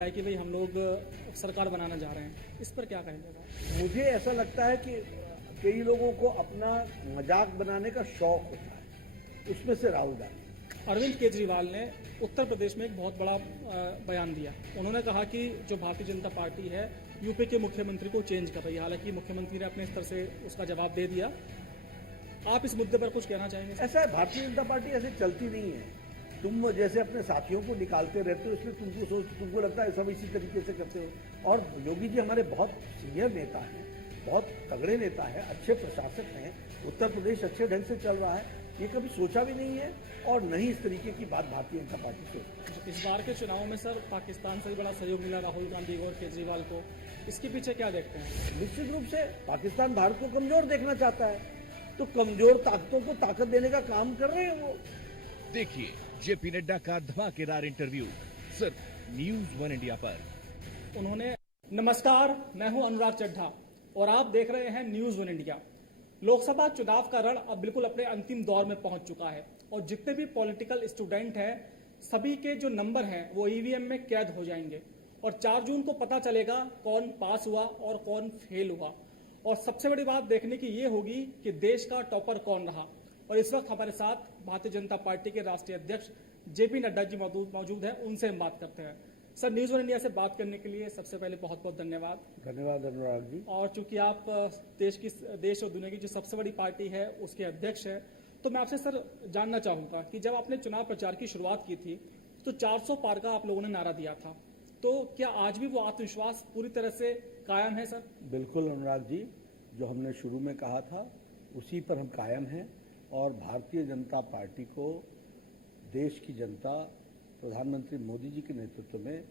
है कि भाई हम लोग सरकार बनाना जा रहे हैं, इस पर क्या कहेंगे? मुझे ऐसा लगता है कि कई लोगों को अपना मजाक बनाने का शौक होता है, उसमें से राहुल गांधी। अरविंद केजरीवाल ने उत्तर प्रदेश में एक बहुत बड़ा बयान दिया। उन्होंने कहा कि जो भारतीय जनता पार्टी है यूपी के मुख्यमंत्री को चेंज कर रही है। हालांकि मुख्यमंत्री ने अपने स्तर से उसका जवाब दे दिया। आप इस मुद्दे पर कुछ कहना चाहेंगे? ऐसा है, भारतीय जनता पार्टी ऐसे चलती नहीं है। तुम जैसे अपने साथियों को निकालते रहते हो, इसलिए तुमको लगता है सब इसी तरीके से करते हो। और योगी जी हमारे बहुत सीनियर नेता हैं, बहुत तगड़े नेता हैं, अच्छे प्रशासक हैं। उत्तर प्रदेश अच्छे ढंग से चल रहा है, ये कभी सोचा भी नहीं है और नहीं इस तरीके की बात भारतीय जनता पार्टी सोचती है। इस बार के चुनाव में सर पाकिस्तान से भी बड़ा सहयोग मिला राहुल गांधी और केजरीवाल को, इसके पीछे क्या देखते हैं? निश्चित रूप से पाकिस्तान भारत को कमजोर देखना चाहता है, तो कमजोर ताकतों को ताकत देने का काम कर रहे हैं वो। देखिए जेपी नड्डा का धमाकेदार इंटरव्यू सिर्फ न्यूज़ 1 इंडिया पर। उन्होंने नमस्कार, मैं हूं अनुराग चड्ढा और आप देख रहे हैं न्यूज़ 1 इंडिया। लोकसभा चुनाव का रण अब बिल्कुल अपने अंतिम दौर में पहुंच चुका है और जितने भी पॉलिटिकल स्टूडेंट हैं सभी के जो नंबर हैं वो ईवीएम में कैद हो जाएंगे और 4 जून को पता चलेगा कौन पास हुआ और कौन फेल हुआ। और सबसे बड़ी बात देखने की ये होगी कि देश का टॉपर कौन रहा। और इस वक्त हमारे साथ भारतीय जनता पार्टी के राष्ट्रीय अध्यक्ष जेपी नड्डा जी मौजूद हैं, उनसे हम बात करते हैं। सर, न्यूज़ 1 इंडिया से बात करने के लिए सबसे पहले बहुत बहुत धन्यवाद। धन्यवाद अनुराग जी। और चूंकि आप देश और दुनिया की जो सबसे बड़ी पार्टी है उसके अध्यक्ष हैं, तो मैं आपसे सर जानना चाहूंगा कि जब आपने चुनाव प्रचार की शुरुआत की थी तो 400 पार का आप लोगों ने नारा दिया था, तो क्या आज भी वो आत्मविश्वास पूरी तरह से कायम है सर? बिल्कुल अनुराग जी, जो हमने शुरू में कहा था उसी पर हम कायम हैं और भारतीय जनता पार्टी को देश की जनता प्रधानमंत्री मोदी जी के नेतृत्व में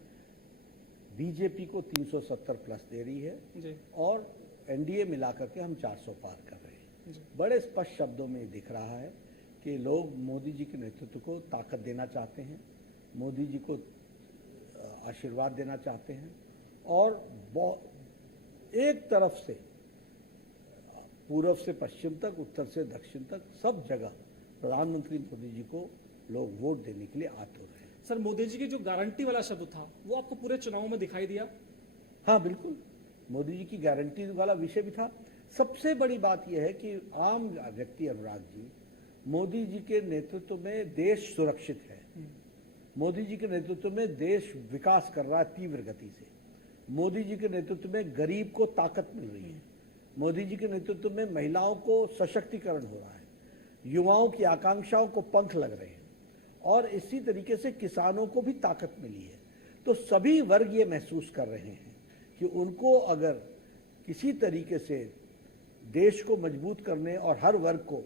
बीजेपी को 370 प्लस दे रही है जी। और एनडीए मिलाकर के हम 400 पार कर रहे हैं जी। बड़े स्पष्ट शब्दों में दिख रहा है कि लोग मोदी जी के नेतृत्व को ताकत देना चाहते हैं, मोदी जी को आशीर्वाद देना चाहते हैं और एक तरफ से पूर्व से पश्चिम तक, उत्तर से दक्षिण तक, सब जगह प्रधानमंत्री मोदी जी को लोग वोट देने के लिए आतुर हैं। सर, मोदी जी की जो गारंटी वाला शब्द था वो आपको पूरे चुनाव में दिखाई दिया? हाँ बिल्कुल, मोदी जी की गारंटी वाला विषय भी था। सबसे बड़ी बात यह है कि आम व्यक्ति अनुराग जी, मोदी जी के नेतृत्व में देश सुरक्षित है, मोदी जी के नेतृत्व में देश विकास कर रहा है तीव्र गति से, मोदी जी के नेतृत्व में गरीब को ताकत मिल रही है, मोदी जी के नेतृत्व में महिलाओं को सशक्तिकरण हो रहा है, युवाओं की आकांक्षाओं को पंख लग रहे हैं और इसी तरीके से किसानों को भी ताकत मिली है। तो सभी वर्ग ये महसूस कर रहे हैं कि उनको अगर किसी तरीके से देश को मजबूत करने और हर वर्ग को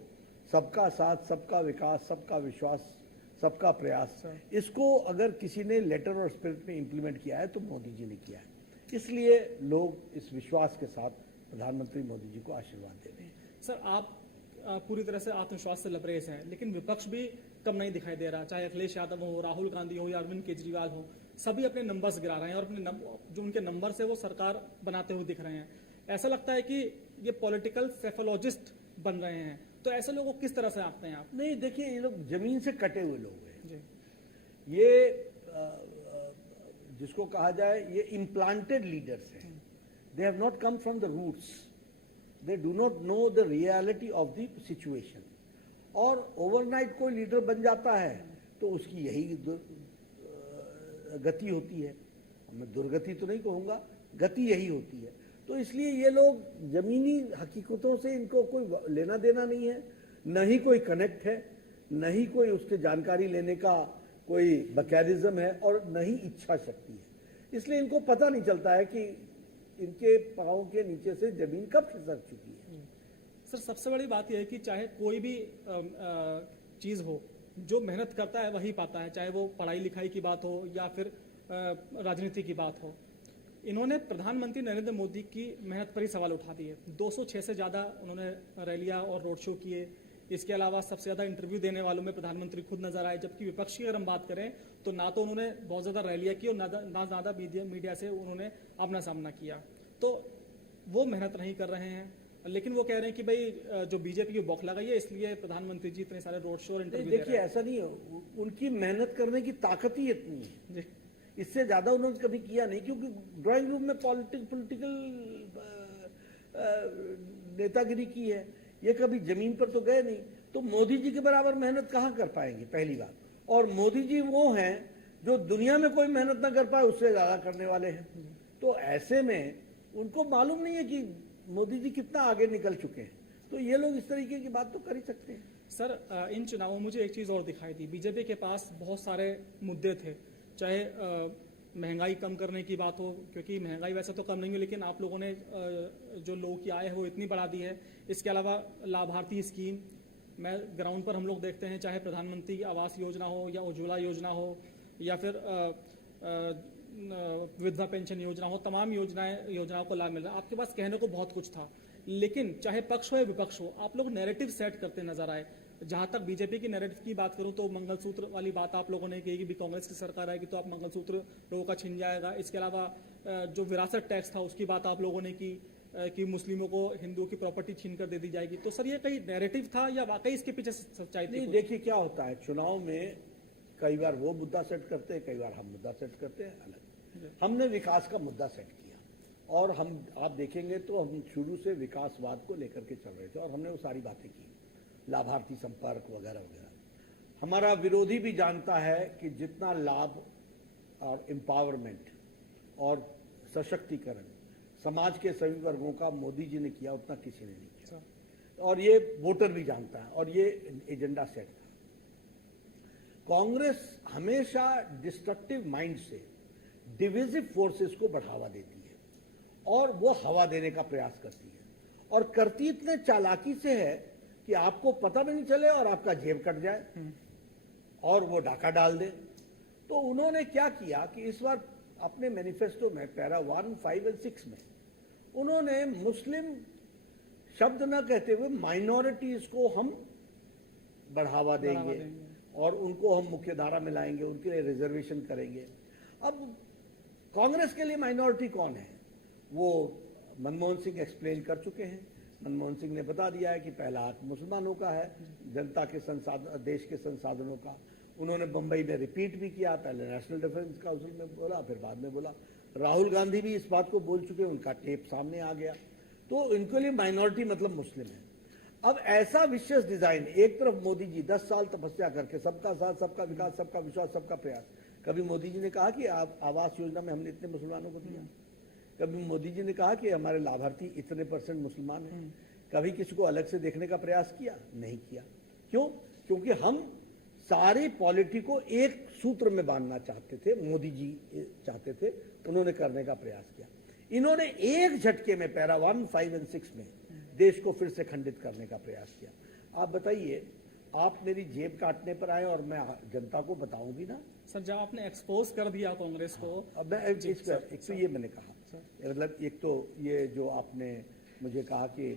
सबका साथ, सबका विकास, सबका विश्वास, सबका प्रयास, इसको अगर किसी ने लेटर और स्पिरिट में इंप्लीमेंट किया है तो मोदी जी ने किया है। इसलिए लोग इस विश्वास के साथ प्रधानमंत्री मोदी जी को आशीर्वाद दे रहे हैं। सर, आप पूरी तरह से आत्मविश्वास से लबरेज हैं, लेकिन विपक्ष भी कम नहीं दिखाई दे रहा। चाहे अखिलेश यादव हो, राहुल गांधी हो या अरविंद केजरीवाल हो, सभी अपने नंबर्स गिरा रहे हैं और अपने जो उनके नंबर से वो सरकार बनाते हुए दिख रहे हैं। ऐसा लगता है कि ये पॉलिटिकल सेफोलॉजिस्ट बन रहे हैं, तो ऐसे लोगों को किस तरह से आंकते हैं आप? नहीं, देखिए, ये लोग जमीन से कटे हुए लोग हैं जी। ये जिसको कहा जाए ये इम्प्लांटेड लीडर्स हैं। They have not come from the roots. They do not know the reality of the situation. और ओवरनाइट कोई लीडर बन जाता है तो उसकी यही गति होती है। मैं दुर्गति तो नहीं कहूँगा, गति यही होती है। तो इसलिए ये लोग जमीनी हकीकतों से इनको कोई लेना देना नहीं है, न ही कोई कनेक्ट है, न ही कोई उसके जानकारी लेने का कोई मैकेनिज्म है और न ही इच्छा शक्ति है। इसलिए इनको पता नहीं चलता है कि इनके पांव के नीचे से जमीन कब खिसक चुकी है। सर, सबसे बड़ी बात यह है कि चाहे कोई भी चीज हो, जो मेहनत करता है वही पाता है, चाहे वो पढ़ाई लिखाई की बात हो या फिर राजनीति की बात हो। इन्होंने प्रधानमंत्री नरेंद्र मोदी की मेहनत पर ही सवाल उठा दिए। 206 से ज्यादा उन्होंने रैलियां और रोड शो किए। इसके अलावा सबसे ज्यादा इंटरव्यू देने वालों में प्रधानमंत्री खुद नजर आए, जबकि विपक्ष की अगर हम बात करें तो ना तो उन्होंने बहुत ज्यादा रैलियां की और ना ज्यादा मीडिया से उन्होंने अपना सामना किया। तो वो मेहनत नहीं कर रहे हैं, लेकिन वो कह रहे हैं कि भाई जो बीजेपी की बौखला गई है इसलिए प्रधानमंत्री जी इतने सारे रोड शो और इंटरव्यू। देखिए, ऐसा नहीं है, उनकी मेहनत करने की ताकत ही इतनी है। इससे ज्यादा उन्होंने कभी किया नहीं, क्योंकि ड्राइंग रूम में पॉलिटिकल नेतागिरी की है, ये कभी जमीन पर तो गए नहीं। तो मोदी जी के बराबर मेहनत कहाँ कर पाएंगे, पहली बात। और मोदी जी वो हैं जो दुनिया में कोई मेहनत ना कर पाए उससे ज्यादा करने वाले हैं। तो ऐसे में उनको मालूम नहीं है कि मोदी जी कितना आगे निकल चुके हैं, तो ये लोग इस तरीके की बात तो कर ही सकते हैं। सर, इन चुनावों में मुझे एक चीज़ और दिखाई दी, बीजेपी के पास बहुत सारे मुद्दे थे, चाहे महंगाई कम करने की बात हो, क्योंकि महंगाई वैसे तो कम नहीं हुई, लेकिन आप लोगों ने जो लोगों की आय है वो इतनी बढ़ा दी है। इसके अलावा लाभार्थी स्कीम में ग्राउंड पर हम लोग देखते हैं, चाहे प्रधानमंत्री आवास योजना हो या उज्ज्वला योजना हो या फिर विधवा पेंशन योजना हो, तमाम योजनाओं को लाभ मिल रहा है। आपके पास कहने को बहुत कुछ था, लेकिन चाहे पक्ष हो या विपक्ष हो, आप लोग नैरेटिव सेट करते नजर आए। जहां तक बीजेपी की नैरेटिव की बात करूं तो मंगलसूत्र वाली बात आप लोगों ने कही कि भी कांग्रेस की सरकार आएगी तो आप मंगलसूत्र लोगों का छिन जाएगा। इसके अलावा जो विरासत टैक्स था उसकी बात आप लोगों ने की कि मुस्लिमों को हिंदुओं की प्रॉपर्टी छीन कर दे दी जाएगी। तो सर, ये कहीं नैरेटिव था या वाकई इसके पीछे सच्चाई थी? नहीं, देखिए क्या होता है, चुनाव में कई बार वो मुद्दा सेट करते हैं, कई बार हम मुद्दा सेट करते हैं अलग। हमने विकास का मुद्दा सेट किया और आप देखेंगे तो हम शुरू से विकासवाद को लेकर के चल रहे थे और हमने वो सारी बातें की, लाभार्थी संपर्क वगैरह वगैरह। हमारा विरोधी भी जानता है कि जितना लाभ और एम्पावरमेंट और सशक्तिकरण समाज के सभी वर्गों का मोदी जी ने किया, उतना किसी ने नहीं किया। और ये वोटर भी जानता है और ये एजेंडा सेट था। कांग्रेस हमेशा डिस्ट्रक्टिव माइंड से डिविजिव फोर्सेस को बढ़ावा देती है और वो हवा देने का प्रयास करती है, और करती इतने चालाकी से है कि आपको पता भी नहीं चले और आपका जेब कट जाए और वो डाका डाल दे। तो उन्होंने क्या किया कि इस बार अपने मैनिफेस्टो में पैरा 1, 5 और 6 में उन्होंने मुस्लिम शब्द न कहते हुए माइनॉरिटीज को हम बढ़ावा देंगे और उनको हम मुख्य धारा में लाएंगे, उनके लिए रिजर्वेशन करेंगे। अब कांग्रेस के लिए माइनॉरिटी कौन है, वो मनमोहन सिंह एक्सप्लेन कर चुके हैं। मनमोहन सिंह ने बता दिया है कि पहला हक मुसलमानों का है, जनता के संसाधन, देश के संसाधनों का। उन्होंने बंबई में रिपीट भी किया, पहले नेशनल डिफेंस काउंसिल में बोला, फिर बाद में बोला। राहुल गांधी भी इस बात को बोल चुके हैं, उनका टेप सामने आ गया। तो इनके लिए माइनॉरिटी मतलब मुस्लिम है। अब ऐसा विशेष डिजाइन, एक तरफ मोदी जी 10 साल तपस्या करके सबका साथ, सबका विकास, सबका विश्वास, सबका प्रयास। कभी मोदी जी ने कहा कि आवास योजना में हमने इतने मुसलमानों को दिया, कभी मोदी जी ने कहा कि हमारे लाभार्थी इतने % मुसलमान हैं, कभी किसी को अलग से देखने का प्रयास किया? नहीं किया। क्यों? क्योंकि हम सारी पॉलिटी को एक सूत्र में बांधना चाहते थे, मोदी जी चाहते थे, उन्होंने करने का प्रयास किया। इन्होंने एक झटके में पैरा 1, 5 और 6 में देश को फिर से खंडित करने का प्रयास किया। आप बताइए, आप मेरी जेब काटने पर आए और मैं जनता को बताऊं भी ना? सर, जब आपने एक्सपोज कर दिया कांग्रेस को, अब मैं एक तो ये मैंने कहा, मतलब एक तो ये जो आपने मुझे कहा कि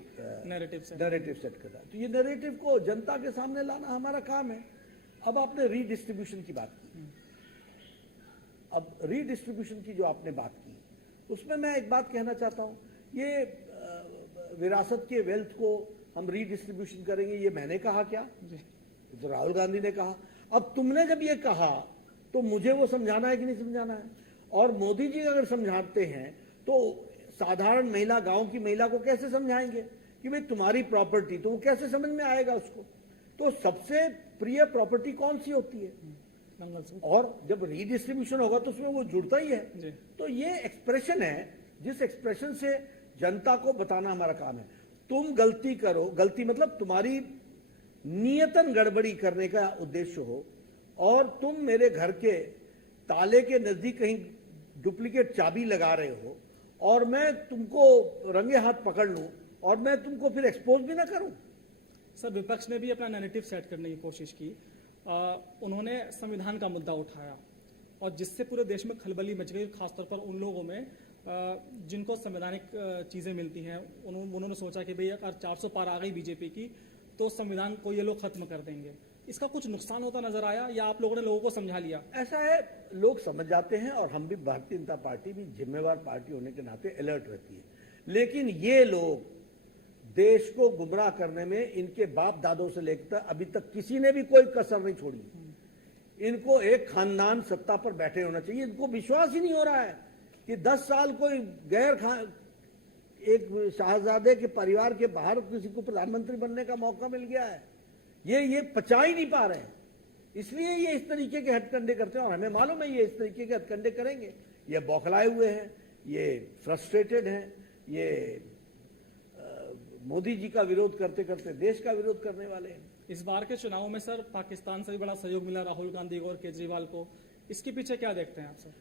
नैरेटिव सेट करना, तो ये नैरेटिव को जनता के सामने लाना हमारा काम है। अब आपने रीडिस्ट्रीब्यूशन की बात की, अब रीडिस्ट्रीब्यूशन की जो आपने बात की, उसमें मैं एक बात कहना चाहता हूं, ये विरासत के वेल्थ को हम रीडिस्ट्रीब्यूशन करेंगे, ये मैंने कहा क्या? तो राहुल गांधी ने कहा। अब तुमने जब ये कहा तो मुझे वो समझाना है कि नहीं समझाना है? और मोदी जी अगर समझाते हैं तो साधारण महिला, गांव की महिला को कैसे समझाएंगे कि भाई तुम्हारी प्रॉपर्टी, तो वो कैसे समझ में आएगा उसको? तो सबसे प्रिय प्रॉपर्टी कौन सी होती है? और जब रीडिस्ट्रीब्यूशन होगा तो उसमें वो जुड़ता ही है। तो ये एक्सप्रेशन है, जिस एक्सप्रेशन से जनता को बताना हमारा काम है। तुम गलती करो, गलती मतलब तुम्हारी नियतन गड़बड़ी करने का उद्देश्य हो, और तुम मेरे घर के ताले के नजदीक कहीं डुप्लीकेट चाबी लगा रहे हो और मैं तुमको रंगे हाथ पकड़ लूं और मैं तुमको फिर एक्सपोज भी ना करूं। सर, विपक्ष ने भी अपना नैरेटिव सेट करने की कोशिश की। उन्होंने संविधान का मुद्दा उठाया और जिससे पूरे देश में खलबली मच गई, खासतौर पर उन लोगों में जिनको संवैधानिक चीज़ें मिलती हैं। उन्होंने सोचा कि भाई अगर 400 पार आ गई बीजेपी की तो संविधान को ये लोग खत्म कर देंगे। इसका कुछ नुकसान होता नजर आया या आप लोगों ने लोगों को समझा लिया? ऐसा है, लोग समझ जाते हैं और हम भी भारतीय जनता पार्टी भी जिम्मेवार पार्टी होने के नाते अलर्ट रहती है। लेकिन ये लोग देश को गुमराह करने में इनके बाप दादों से लेकर अभी तक किसी ने भी कोई कसर नहीं छोड़ी। इनको एक खानदान सत्ता पर बैठे होना चाहिए। इनको विश्वास ही नहीं हो रहा है कि 10 साल कोई एक शाहजादे के परिवार के बाहर किसी को प्रधानमंत्री बनने का मौका मिल गया है। ये पचा ही नहीं पा रहे हैं, इसलिए ये इस तरीके के हथकंडे करते हैं। और हमें मालूम है ये इस तरीके के हथकंडे करेंगे। ये बौखलाए हुए हैं, ये फ्रस्ट्रेटेड हैं, ये मोदी जी का विरोध करते करते देश का विरोध करने वाले हैं। इस बार के चुनाव में सर पाकिस्तान से भी बड़ा सहयोग मिला राहुल गांधी और केजरीवाल को, इसके पीछे क्या देखते हैं आप सर?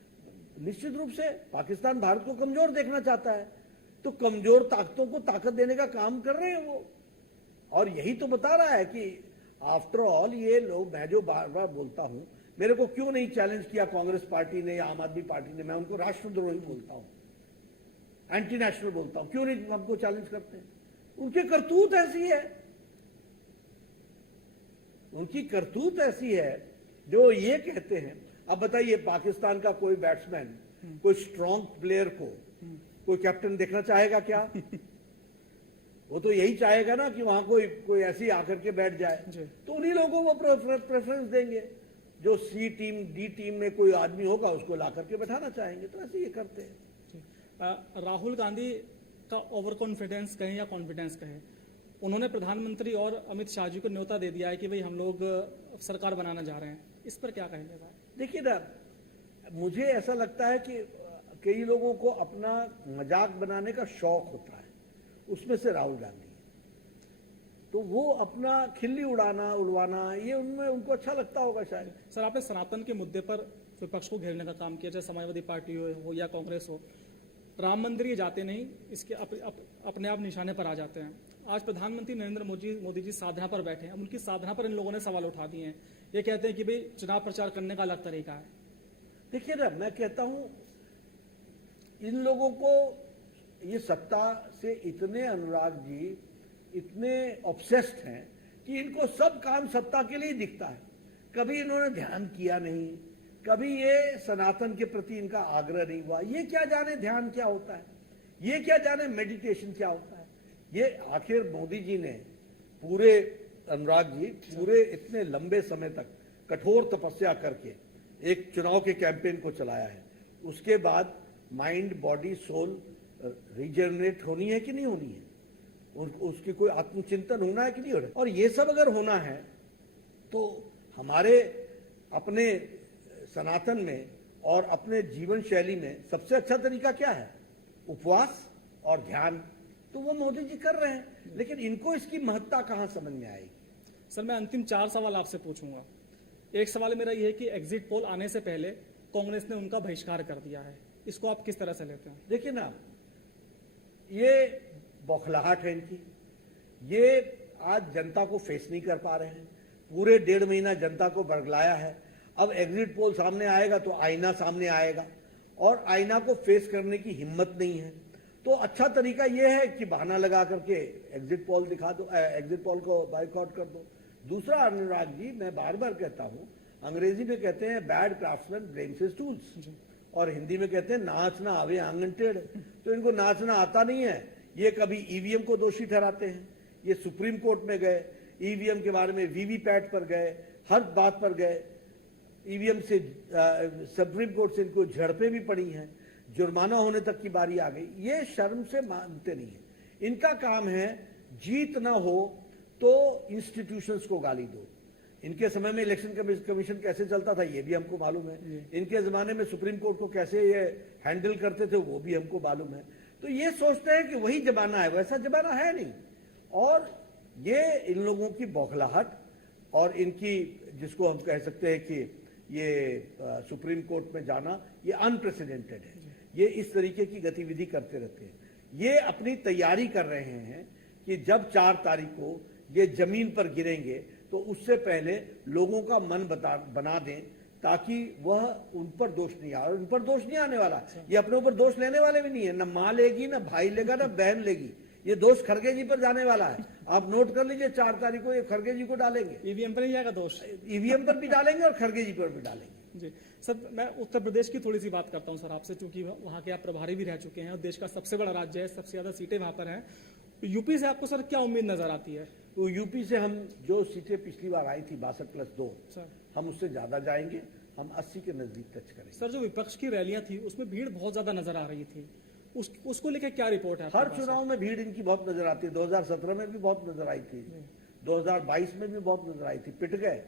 निश्चित रूप से पाकिस्तान भारत को कमजोर देखना चाहता है, तो कमजोर ताकतों को ताकत देने का काम कर रहे हैं वो। और यही तो बता रहा है कि आफ्टर ऑल ये लोग, मैं जो बार बार बोलता हूं, मेरे को क्यों नहीं चैलेंज किया कांग्रेस पार्टी ने या आम आदमी पार्टी ने? मैं उनको राष्ट्रद्रोही बोलता हूं, एंटी नेशनल बोलता हूं। क्यों नहीं हमको चैलेंज करते हैं? उनकी करतूत ऐसी है, उनकी करतूत ऐसी है जो ये कहते हैं। अब बताइए, पाकिस्तान का कोई बैट्समैन कोई स्ट्रांग प्लेयर को कोई कैप्टन देखना चाहेगा क्या? वो तो यही चाहेगा ना कि वहां कोई ऐसी आकर के बैठ जाए। तो उन्हीं लोगों को प्रेफरेंस देंगे। जो सी टीम डी टीम में कोई आदमी होगा उसको ला करके बैठाना चाहेंगे। तो ऐसे ये करते हैं। राहुल गांधी का ओवर कॉन्फिडेंस कहें या कॉन्फिडेंस कहें, उन्होंने प्रधानमंत्री और अमित शाह जी को न्योता दे दिया है कि भाई हम लोग सरकार बनाना जा रहे हैं। इस पर क्या कहेंगे सर? देखिए ना, मुझे ऐसा लगता है कि कई लोगों को अपना मजाक बनाने का शौक होता है, उसमें से राहुल गांधी। तो वो अपना खिल्ली उड़वाना ये उनमें उनको अच्छा लगता होगा शायद। सर, आपने सनातन के मुद्दे पर विपक्ष को घेरने का काम किया, चाहे समाजवादी पार्टी हो या कांग्रेस हो। राम मंदिर ये जाते नहीं, इसके अपने आप निशाने पर आ जाते हैं। आज प्रधानमंत्री नरेंद्र मोदी जी साधना पर बैठे हैं। उनकी साधना पर इन लोगों ने सवाल उठा दिए हैं। ये कहते हैं कि भाई चुनाव प्रचार करने का अलग तरीका है। देखिए ना, मैं कहता हूं इन लोगों को ये सत्ता से इतने अनुराग जी इतने ऑब्सेस्ड हैं कि इनको सब काम सत्ता के लिए दिखता है। कभी इन्होंने ध्यान किया नहीं, कभी ये सनातन के प्रति इनका आग्रह नहीं हुआ। ये क्या जाने ध्यान क्या होता है, ये क्या जाने मेडिटेशन क्या होता है। ये आखिर मोदी जी ने पूरे, अनुराग जी, पूरे इतने लंबे समय तक कठोर तपस्या करके एक चुनाव के कैंपेन को चलाया है। उसके बाद माइंड बॉडी सोल रिजनरेट होनी है कि नहीं होनी है, उसकी कोई आत्मचिंतन होना है कि नहीं हो रहा है। और ये सब अगर होना है तो हमारे अपने सनातन में और अपने जीवन शैली में सबसे अच्छा तरीका क्या है? उपवास और ध्यान। तो वो मोदी जी कर रहे हैं, लेकिन इनको इसकी महत्ता कहां समझ में आएगी? सर, मैं अंतिम 4 सवाल आपसे पूछूंगा। एक सवाल मेरा यह है कि एग्जिट पोल आने से पहले कांग्रेस ने उनका बहिष्कार कर दिया है, इसको आप किस तरह से लेते हैं? देखिए ना, ये बौखलाहट है इनकी। ये आज जनता को फेस नहीं कर पा रहे हैं। पूरे 1.5 महीना जनता को बरगलाया है। अब एग्जिट पोल सामने आएगा तो आईना सामने आएगा, और आईना को फेस करने की हिम्मत नहीं है। तो अच्छा तरीका यह है कि बहाना लगा करके एग्जिट पोल दिखा दो, एग्जिट पोल को बाइकआउट कर दो। दूसरा, अनुराग जी, मैं बार बार कहता हूं, अंग्रेजी में कहते हैं bad craftsman blames his tools, और हिंदी में कहते हैं नाच ना आवे आंगन टेढ़। तो इनको नाचना आता नहीं है। ये कभी ईवीएम को दोषी ठहराते हैं, ये सुप्रीम कोर्ट में गए, ईवीएम के बारे में वीवीपैट पर गए, हर बात पर गए। ईवीएम से सुप्रीम कोर्ट से इनको झड़पें भी पड़ी हैं, जुर्माना होने तक की बारी आ गई। ये शर्म से मानते नहीं है। इनका काम है जीत ना हो तो इंस्टीट्यूशंस को गाली दो। इनके समय में इलेक्शन कमीशन कैसे चलता था ये भी हमको मालूम है। इनके जमाने में सुप्रीम कोर्ट को कैसे ये हैंडल करते थे वो भी हमको मालूम है। तो ये सोचते हैं कि वही जमाना है, वैसा जमाना है नहीं। और ये इन लोगों की बौखलाहट और इनकी, जिसको हम कह सकते हैं कि ये सुप्रीम कोर्ट में जाना, ये अनप्रेसिडेंटेड है। ये इस तरीके की गतिविधि करते रहते हैं। ये अपनी तैयारी कर रहे हैं कि जब 4 तारीख को ये जमीन पर गिरेंगे तो उससे पहले लोगों का मन बना दें, ताकि वह उन पर दोष नहीं आए। उन पर दोष नहीं आने वाला, ये अपने ऊपर दोष लेने वाले भी नहीं है। न माँ लेगी, न भाई लेगा, न बहन लेगी। ये दोष खड़गे जी पर जाने वाला है। आप नोट कर लीजिए, 4 तारीख को ये खड़गे जी को डालेंगे। ईवीएम पर नहीं जाएगा दोष, ईवीएम पर भी डालेंगे और खड़गे जी पर भी डालेंगे। जी सर, मैं उत्तर प्रदेश की थोड़ी सी बात करता हूं सर आपसे, क्योंकि वहां के आप प्रभारी भी रह चुके हैं और देश का सबसे बड़ा राज्य है, सबसे ज्यादा सीटें वहां पर हैं। यूपी से आपको सर क्या उम्मीद नजर आती है? तो यूपी से हम जो सीटें पिछली बार आई थी 62+2, सर हम उससे ज्यादा जाएंगे, हम 80 के नजदीक टच करेंगे। सर जो विपक्ष की रैलियां थी उसमें भीड़ बहुत ज्यादा नजर आ रही थी, उसको लेकर क्या रिपोर्ट है आपके हर पास? चुनाव में भीड़ इनकी बहुत नजर आती है। 2017 में भी बहुत नजर आई थी, 2022 में भी बहुत नजर आई थी, पिट गए।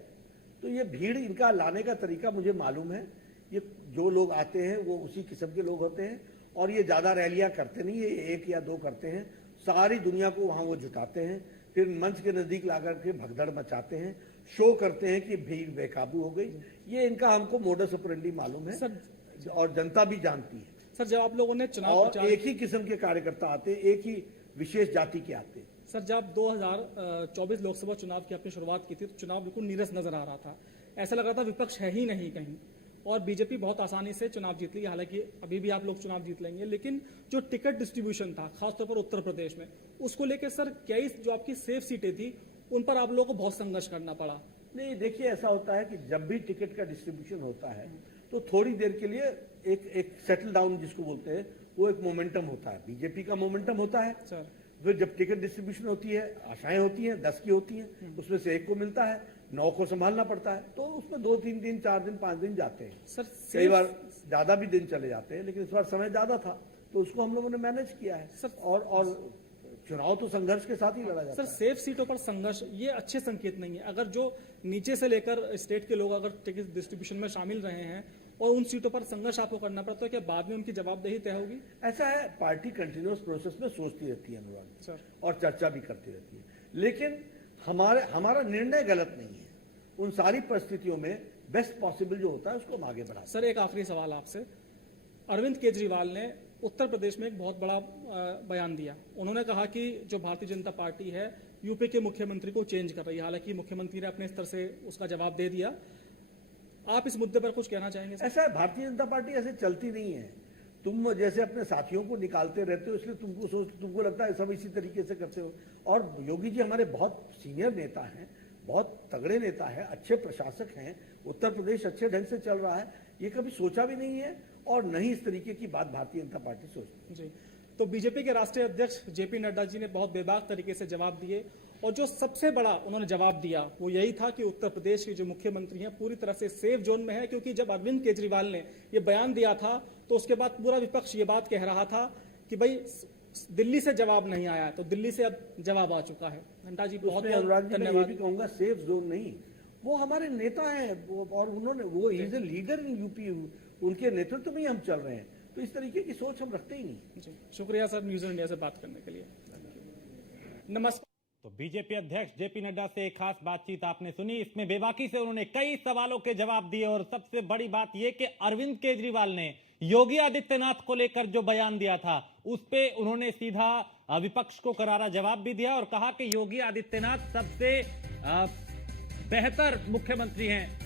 तो ये भीड़ इनका लाने का तरीका मुझे मालूम है। ये जो लोग आते हैं वो उसी किस्म के लोग होते हैं, और ये ज्यादा रैलियां करते नहीं, ये 1 या 2 करते हैं, सारी दुनिया को वहां वो जुटाते हैं, फिर मंच के नजदीक लाकर के भगदड़ मचाते हैं, शो करते हैं कि भीड़ बेकाबू हो गई। ये इनका हमको मोडस ऑपरेंडी मालूम है, सर और जनता भी जानती है। सर जब आप लोगों ने चुनाव और प्रचार, एक ही किस्म के कार्यकर्ता आते हैं, एक ही विशेष जाति के आते हैं। सर जब 2024 लोकसभा चुनाव की आपने शुरुआत की थी तो चुनाव बिल्कुल नीरस नजर आ रहा था, ऐसा लग रहा था विपक्ष है ही नहीं कहीं, और बीजेपी बहुत आसानी से चुनाव जीत ली। हालांकि अभी भी आप लोग चुनाव जीत लेंगे, लेकिन जो टिकट डिस्ट्रीब्यूशन था खासतौर पर उत्तर प्रदेश में, उसको लेकर सर कई जो आपकी सेफ सीटें थी उन पर आप लोगों को बहुत संघर्ष करना पड़ा। नहीं, देखिए ऐसा होता है कि जब भी टिकट का डिस्ट्रीब्यूशन होता है तो थोड़ी देर के लिए एक सेटल डाउन जिसको बोलते हैं, वो एक मोमेंटम होता है, बीजेपी का मोमेंटम होता है। सर फिर जब टिकट डिस्ट्रीब्यूशन होती है, आशाएं होती हैं 10 की होती हैं, उसमें से 1 को मिलता है, 9 को संभालना पड़ता है, तो उसमें 2-3 दिन, 4 दिन, 5 दिन जाते हैं। सर कई बार ज्यादा भी दिन चले जाते हैं, लेकिन इस बार समय ज्यादा था तो उसको हम लोगों ने मैनेज किया है। सर- और चुनाव तो संघर्ष के साथ ही लड़ा जाता सर है। सेफ सीटों पर संघर्ष ये अच्छे संकेत नहीं है। अगर जो नीचे से लेकर स्टेट के लोग अगर टिकट डिस्ट्रीब्यूशन में शामिल रहे हैं और उन सीटों पर संघर्ष आपको करना पड़ता है, क्या बाद में उनकी जवाबदेही तय होगी? ऐसा है, पार्टी कंटिन्यूअस प्रोसेस में सोचती रहती है अनुराग, सर और चर्चा भी करती रहती है, लेकिन हमारा निर्णय गलत नहीं है। उन सारी परिस्थितियों में बेस्ट पॉसिबल जो होता है उसको हम आगे बढ़ाते सर एक आखिरी सवाल आपसे। अरविंद केजरीवाल ने उत्तर प्रदेश में एक बहुत बड़ा बयान दिया। उन्होंने कहा कि जो भारतीय जनता पार्टी है यूपी के मुख्यमंत्री को चेंज कर रही है। हालांकि मुख्यमंत्री ने अपने स्तर से उसका जवाब दे दिया। आप इस मुद्दे पर कुछ कहना चाहेंगे सर? ऐसा है, भारतीय जनता पार्टी ऐसे चलती नहीं है। तुम जैसे अपने साथियों को निकालते रहते हो, इसलिए तुमको लगता है सब इसी तरीके से करते हो। और योगी जी हमारे बहुत सीनियर नेता हैं, बहुत तगड़े नेता हैं, अच्छे प्रशासक हैं, उत्तर प्रदेश अच्छे ढंग से चल रहा है, ये कभी सोचा भी नहीं है, और नहीं इस तरीके की बात भारतीय जनता पार्टी सोचती है। जी, तो बीजेपी के राष्ट्रीय अध्यक्ष जेपी नड्डा जी ने बहुत बेबाक तरीके से जवाब दिए, और जो सबसे बड़ा उन्होंने जवाब दिया वो यही था कि उत्तर प्रदेश के जो मुख्यमंत्री हैं पूरी तरह से सेफ जोन में है। क्योंकि जब अरविंद केजरीवाल ने ये बयान दिया था तो उसके बाद पूरा विपक्ष ये बात कह रहा था कि भाई दिल्ली से जवाब नहीं आया, तो दिल्ली से अब जवाब आ चुका है। नड्डा जी बहुत उसमें बहुत अनुराग जी मैं ये धन्यवाद। भी कहूंगा, सेफ जोन नहीं, वो हमारे नेता हैं, और उन्होंने वो is a leader in UP, उनके नेतृत्व में ही हम चल रहे हैं, तो इस तरीके की सोच हम रखते ही नहीं। जी, शुक्रिया सर न्यूज इंडिया से बात करने के लिए। नमस्कार। तो बीजेपी अध्यक्ष जेपी नड्डा से एक खास बातचीत आपने सुनी। इसमें बेबाकी से उन्होंने कई सवालों के जवाब दिए, और सबसे बड़ी बात यह कि अरविंद केजरीवाल ने योगी आदित्यनाथ को लेकर जो बयान दिया था उस पे उन्होंने सीधा विपक्ष को करारा जवाब भी दिया और कहा कि योगी आदित्यनाथ सबसे बेहतर मुख्यमंत्री हैं